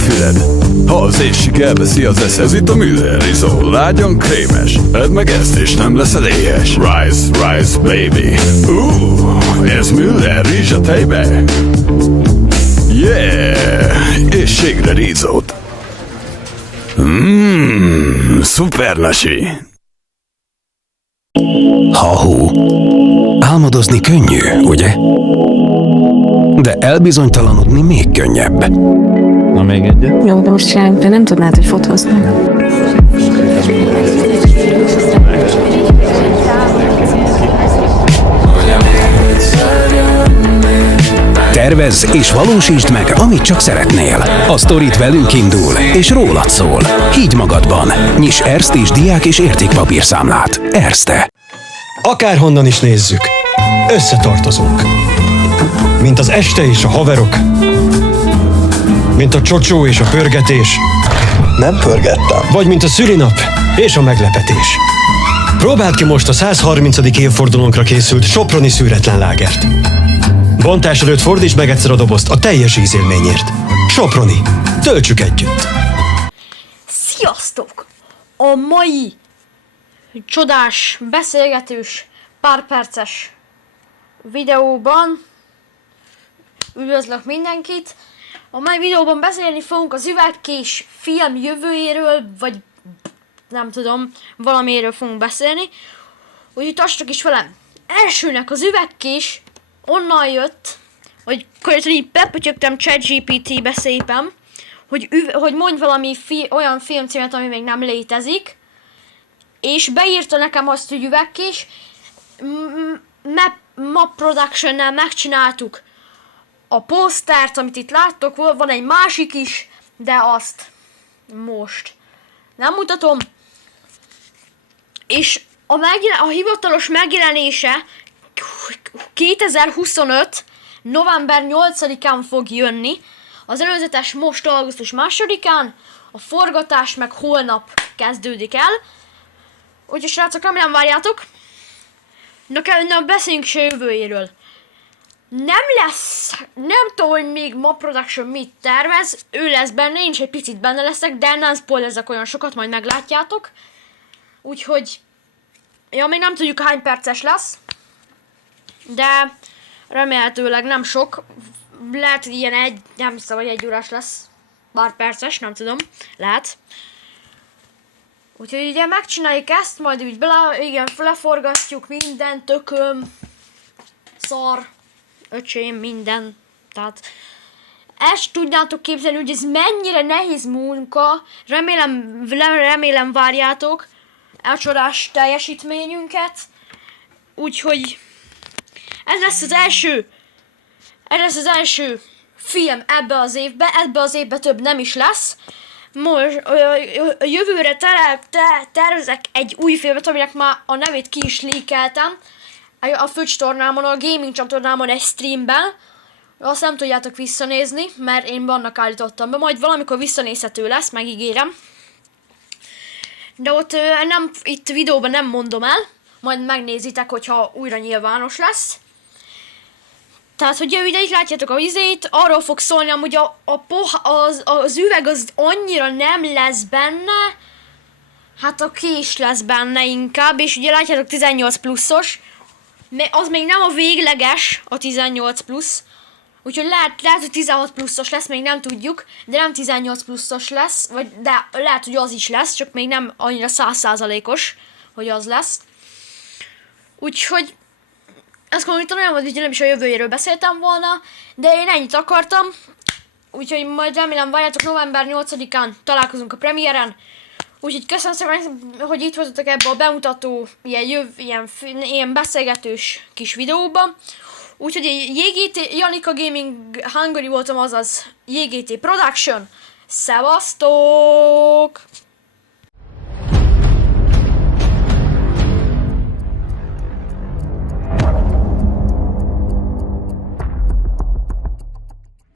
füled, ha az éjség elveszi az eszed. Ez itt a Müller Rizó, lágyan krémes. Edd meg ezt és nem leszel éhes. Rise, rise baby. Ez Müller rizsa tejbe. Yeah, éjségre rizót. Szuper nasi. Ha-hú. Álmodozni könnyű, ugye? De elbizonytalanodni még könnyebb. Na még egyet. Jó, de most csináljuk, de nem tudnád, hogy fotóznak. Tervezz és valósítsd meg, amit csak szeretnél. A sztorit velünk indul, és rólad szól. Higgy magadban. Nyiss Erste és diák és értékpapírszámlát. Erste. Akárhonnan is nézzük, összetartozunk. Mint az este és a haverok, mint a csocsó és a pörgetés, Nem pörgettem. vagy mint a szülinap és a meglepetés. Próbáld ki most a 130. évfordulónkra készült soproni szűretlen lágert. Bontás előtt fordítsd meg egyszer a dobozt a teljes ízélményért. Soproni. Töltsük együtt. Sziasztok! A mai csodás, beszélgetős, pár perces videóban üdvözlök mindenkit. A mai videóban beszélni fogunk az üvegkés film jövőjéről, vagy nem tudom, valamiről fogunk beszélni. Úgyhogy tartsatok is velem. Elsőnek az üvegkés onnan jött, hogy konkrétan így bepötyögtem ChatGPT-be szépen, hogy mondj valami olyan filmcímet, ami még nem létezik, és beírta nekem azt, hogy üvegkés. Map Production-nel megcsináltuk a posztert, amit itt láttok, van egy másik is, de azt most nem mutatom. És a hivatalos megjelenése 2025. november 8-án fog jönni, az előzetes most augusztus 2-án, a forgatás meg holnap kezdődik el. Úgyhogy srácok, remélem várjátok. Na beszéljünk se jövőjéről. Nem tudom, hogy még Ma Production mit tervez, ő lesz benne, én is egy picit benne leszek, de nem spoilerzek olyan sokat, majd meglátjátok. Úgyhogy, ja, még nem tudjuk hány perces lesz, de remélhetőleg nem sok. Lehet, hogy ilyen nem hiszem, hogy 1 órás lesz. Pár perces, nem tudom. Lehet. Úgyhogy ugye megcsináljuk ezt, majd úgy leforgatjuk minden, tököm, szar, öcsém, minden. Tehát ezt tudnátok képzelni, hogy ez mennyire nehéz munka. Remélem várjátok a csodás teljesítményünket. Úgyhogy ez lesz az első film ebbe az évben több nem is lesz. Most a jövőre tervezek egy új filmet, aminek már a nevét ki is lékeltem a Twitch tornámon, a gaming csatornámon egy streamben. Azt nem tudjátok visszanézni, mert én annak állítottam be, majd valamikor visszanézhető lesz, megígérem. De ott itt videóban nem mondom el, majd megnézitek, hogyha újra nyilvános lesz. Tehát, hogy ugye itt látjátok a vizét, arról fog szólni, hogy az üveg az annyira nem lesz benne, hát a kés lesz benne inkább, és ugye látjátok 18 pluszos, az még nem a végleges, a 18 plusz, úgyhogy lehet, hogy 16 pluszos lesz, még nem tudjuk, de nem 18 pluszos lesz, de lehet, hogy az is lesz, csak még nem annyira 100%-os, hogy az lesz. Úgyhogy ez konkrétan olyan volt, hogy nem is a jövőjéről beszéltem volna, de én ennyit akartam. Úgyhogy majd remélem várjátok, november 8-án találkozunk a premiéren. Úgyhogy köszönöm szépen, hogy itt voltatok ebbe a bemutató, ilyen beszélgetős kis videóban. Úgyhogy JGT, Janika Gaming Hungary voltam, azaz JGT Production. Szevasztok!